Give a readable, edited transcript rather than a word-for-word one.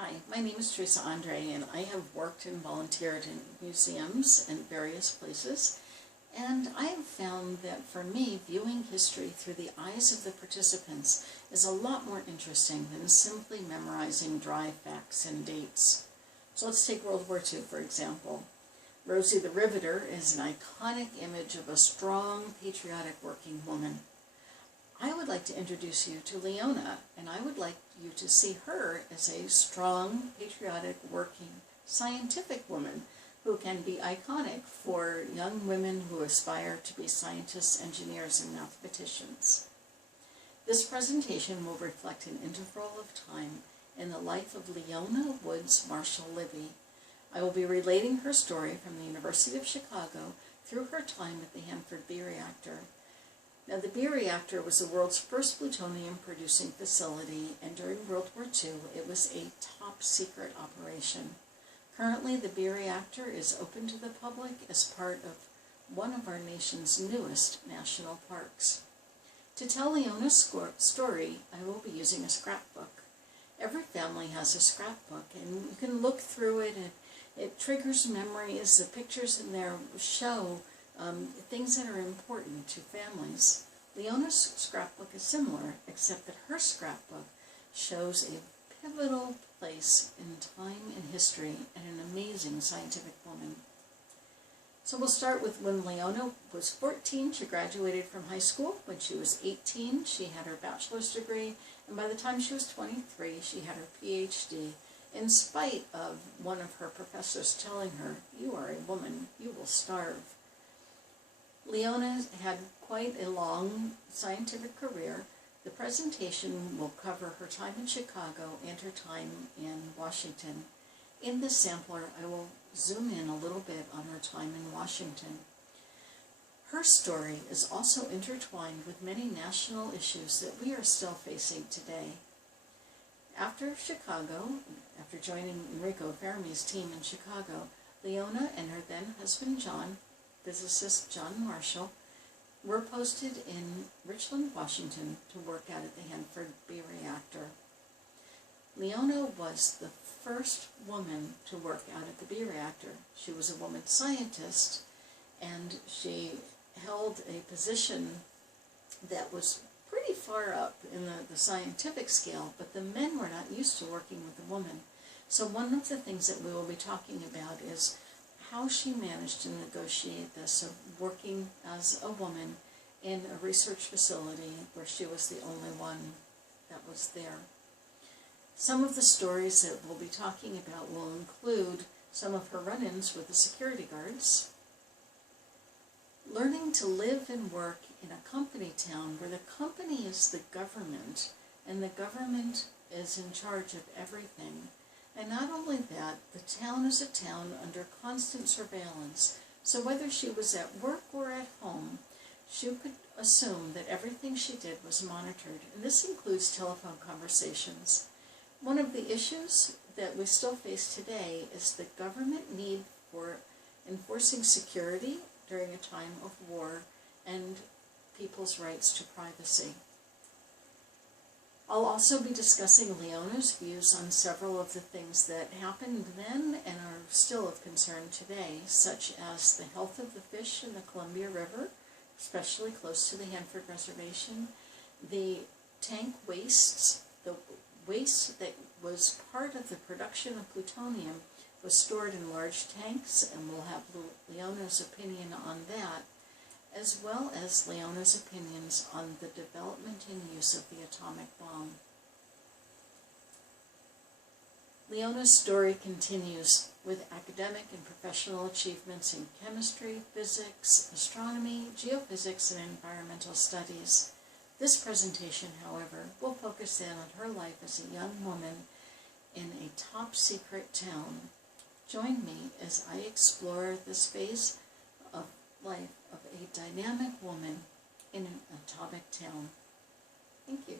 Hi, my name is Teresa Andre, and I have worked and volunteered in museums and various places, and I have found that for me, viewing history through the eyes of the participants is a lot more interesting than simply memorizing dry facts and dates. So let's take World War II, for example. Rosie the Riveter is an iconic image of a strong, patriotic working woman. I would like to introduce you to Leona, and I would like you to see her as a strong, patriotic, working, scientific woman who can be iconic for young women who aspire to be scientists, engineers, and mathematicians. This presentation will reflect an interval of time in the life of Leona Woods Marshall Libby. I will be relating her story from the University of Chicago through her time at the Hanford B reactor. Now, the B reactor was the world's first plutonium-producing facility, and during World War II, it was a top-secret operation. Currently, the B reactor is open to the public as part of one of our nation's newest national parks. To tell Leona's story, I will be using a scrapbook. Every family has a scrapbook, and you can look through it, and it triggers memories. The pictures in there show things that are important to families. Leona's scrapbook is similar, except that her scrapbook shows a pivotal place in time and history and an amazing scientific woman. So we'll start with when Leona was 14. She graduated from high school. When she was 18, she had her bachelor's degree, and by the time she was 23, she had her PhD, in spite of one of her professors telling her, "You are a woman, you will starve." Leona had quite a long scientific career. The presentation will cover her time in Chicago and her time in Washington. In this sampler, I will zoom in a little bit on her time in Washington. Her story is also intertwined with many national issues that we are still facing today. After Chicago, after joining Enrico Fermi's team in Chicago, Leona and her then husband John, physicist John Marshall, were posted in Richland, Washington to work out at the Hanford B reactor. Leona was the first woman to work out at the B reactor. She was a woman scientist, and she held a position that was pretty far up in the scientific scale, but the men were not used to working with a woman. So one of the things that we will be talking about is how she managed to negotiate this of working as a woman in a research facility where she was the only one that was there. Some of the stories that we'll be talking about will include some of her run-ins with the security guards, learning to live and work in a company town where the company is the government and the government is in charge of everything. And not only that, the town is a town under constant surveillance, so whether she was at work or at home, she could assume that everything she did was monitored, and this includes telephone conversations. One of the issues that we still face today is the government need for enforcing security during a time of war and people's rights to privacy. I'll also be discussing Leona's views on several of the things that happened then and are still of concern today, such as the health of the fish in the Columbia River, especially close to the Hanford Reservation, the tank wastes, the waste that was part of the production of plutonium was stored in large tanks, and we'll have Leona's opinion on that, as well as Leona's opinions on the development and use of the atomic bomb. Leona's story continues with academic and professional achievements in chemistry, physics, astronomy, geophysics, and environmental studies. This presentation, however, will focus in on her life as a young woman in a top-secret town. Join me as I explore this phase of life of a dynamic woman in an atomic town. Thank you.